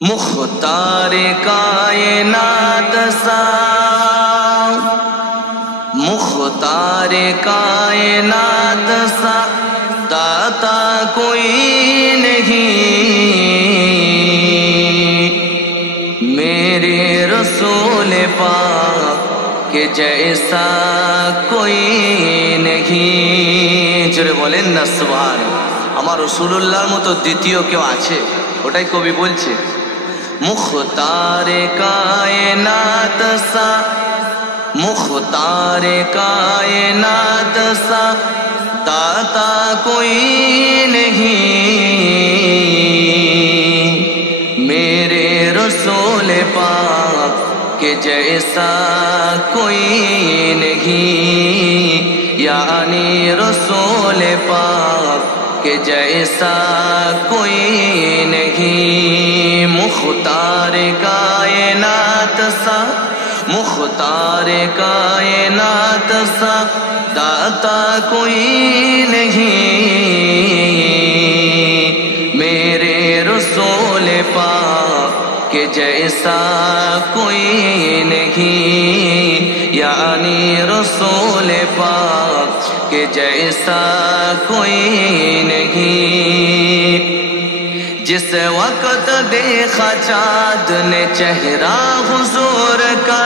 مختار کائنات سا مختار کائنات سا داتا کوئی نہیں میرے رسول پاک کے جیسا کوئی نہیں جڑے بولیں نا سبحان আমার রাসূলুল্লাহর মতো দ্বিতীয় কেউ আছে ওটাই কবি বলছে مختار کائنات سا مختار کائنات سا داتا کوئی نہیں میرے رسول پاک کے جیسا کوئی نہیں یعنی رسول پاک کہ جیسا کوئی نہیں مختار کائنات سا مختار کائنات سا داتا کوئی نہیں میرے رسول پاک کہ جیسا کوئی نہیں یعنی رسول پاک کہ جیسا کوئی نہیں جس وقت دیکھا چاند نے چہرہ حضور کا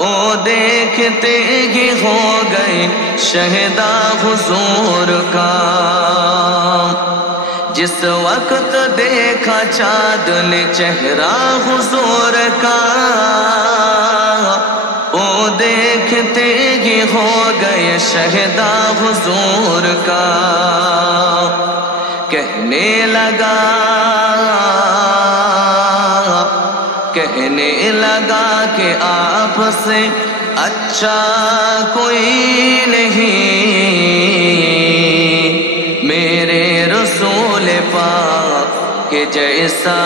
او دیکھتے ہی ہو گئے شہدا حضور کا جس وقت دیکھا چاند نے چہرہ حضور کا او دیکھتے ہی ہو گئے شہدا حضور کا کہنے لگا کہ آپ سے اچھا کوئی نہیں میرے رسول پاک کے جیسا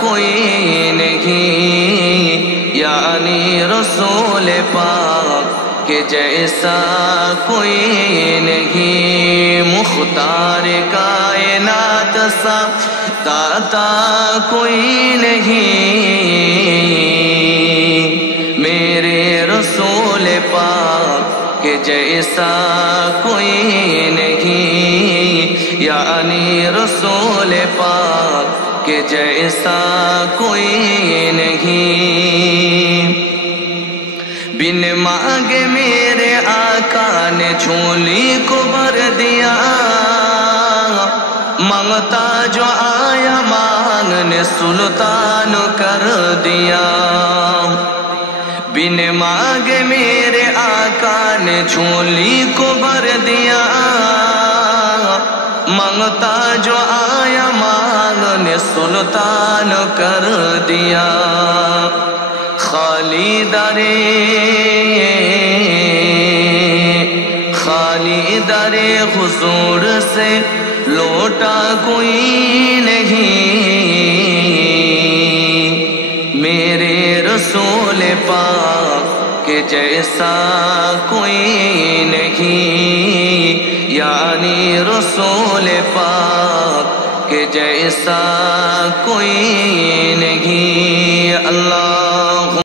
کوئی نہیں یعنی رسول پاک کے جیسا کوئی نہیں مختار کائنات سا داتا کوئی نہیں میرے رسول پاک کے جیسا کوئی نہیں یعنی رسول پاک کے جیسا کوئی نہیں بن مانگے میرے آقا نے جھولی کو بھر دیا مانگتا جو آیا مانگنے سلطان کر دیا بن مانگے میرے آقا نے جھولی کو بھر دیا مانگتا جو آیا مانگنے سلطان کر دیا خالی درے حضور سے لوٹا کوئی نہیں میرے رسول پاک کے جیسا کوئی نہیں یعنی رسول پاک کے جیسا کوئی نہیں